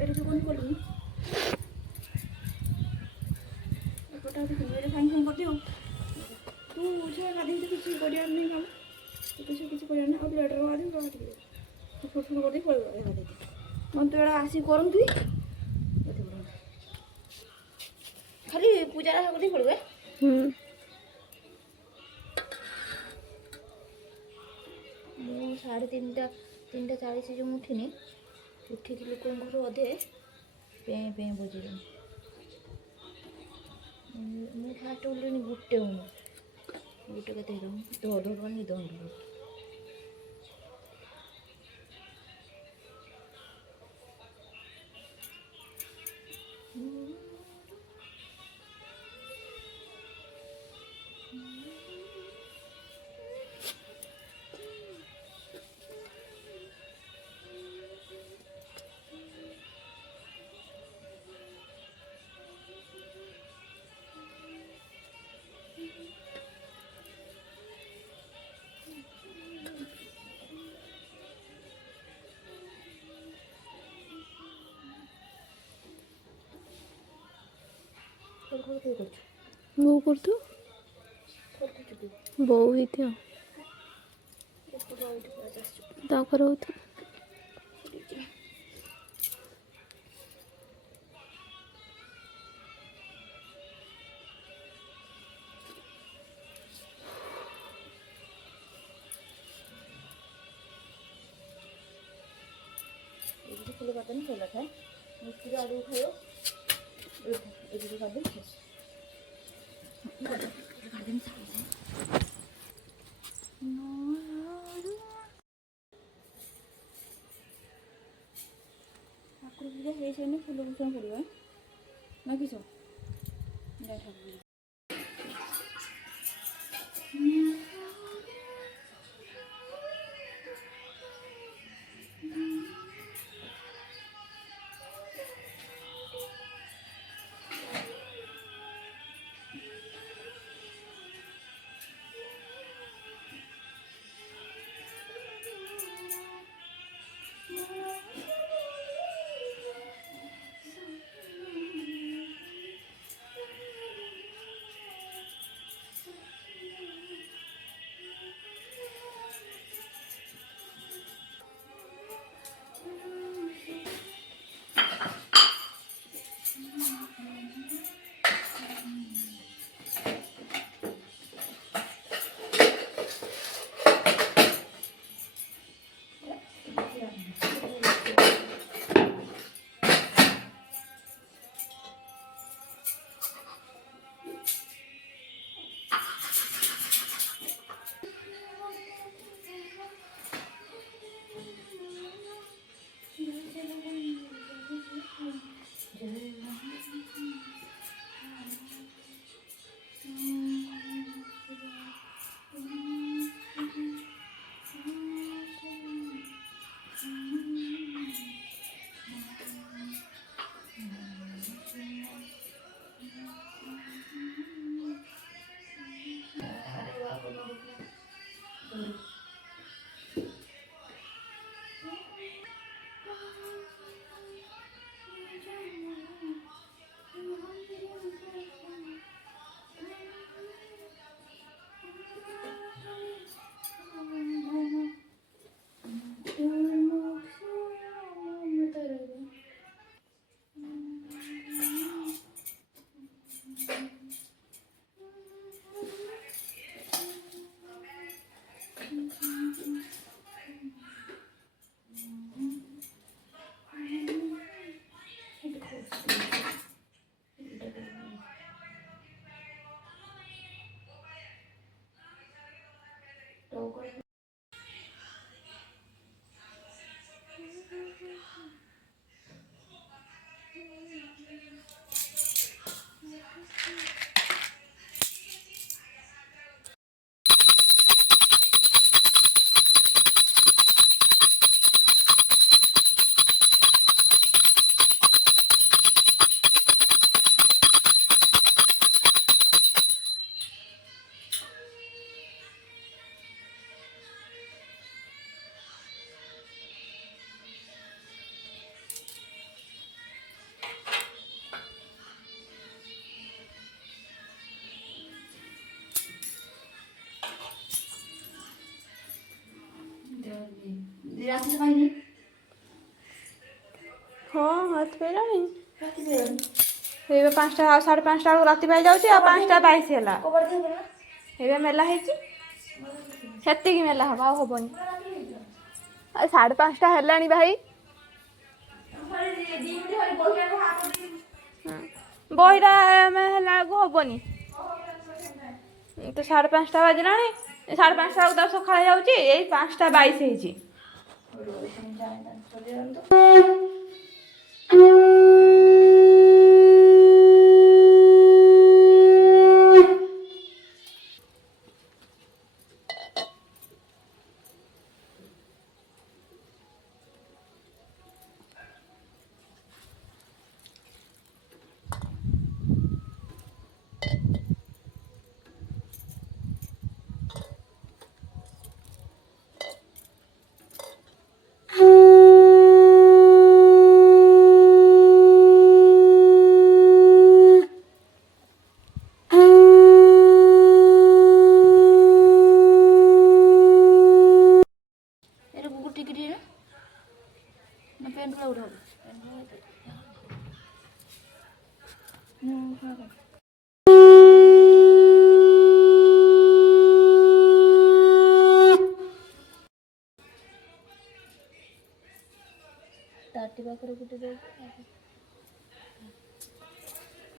এটা যখন বলি ଏପଟେ ଆଉ ସାଙ୍ଗେ ସାଙ୍ଗେ କରିଦିଅ ତୁ ଛୁଆ ଗାଧେଇ କିଛି କରିବାର ନାହିଁ କାମ କିଛି କରିବାର ନାହିଁ ଆଉ ପ୍ଲେଟ୍ରେ ଗାଧେଇ ଟିକେ ଛୋଟ ଛୋଟ କରିଦେଇ ପଳେଇବ ଗାଧେଇ ମାନେ ତୁ ଏଇଟା ଆସିକି କରନ୍ତୁ ଖାଲି ପୂଜାଟା କରିଦେଇ ପଡ଼ିବ ମୁଁ 3:30 ଯେଉଁ ଉଠିନି ଉଠିଥିଲି ଲୋକଙ୍କର ଅଧେ ପେଁ ପେଁ ବଜିଲେଣି ମୁଁ ଫାଷ୍ଟ ଉଠିଲିଣି ଗୋଟେ କେତେ ହେଇଯିବ ଧଡ଼ ନିଦ ଭାଙ୍ଗିବ ବୋଉ କରୁଛୁ ବୋଉ ହେଇଥିବ ତାଙ୍କର ହଉଥିବ फुल काटन खोला था मिस्त्री आलू खाओ एदिके काट दे ठाकुर पूजा हे साइने फुल भूषण पड़िबा ना किछ जा ठाकुर ଆସିଲେ ଖାଇନି ହଁ ହାତ ପାଇଲାଣି। ରାତି ହେଇଗଲାଣି ଏବେ 5ଟା ଆଉ 5:30 ବେଳକୁ ରାତି ପାଇ ଯାଉଛି ଆଉ 5:22 ହେଲା। କବାଟ ଦେଇଦେଲା ଏବେ ମେଲା ହେଇଛି ସେତିକି ମେଲା ହବ ଆଉ ହବନି। ଆଉ 5:30 ହେଲାଣି ଭାଇ। ବହିଟା ଆମେ ହେଲା ବେଳକୁ ହବନି ତ 5:30 ବାଜିଲାଣି। 5:30 ବେଳକୁ ତ ସକାଳ ଯାଉଛି ଏଇ 5:22 ହେଇଛି। এটা কুকুর টিকিট রে না পেনগুলো উঠাবো ତାଟି ପାଖରେ ଗୋଟେ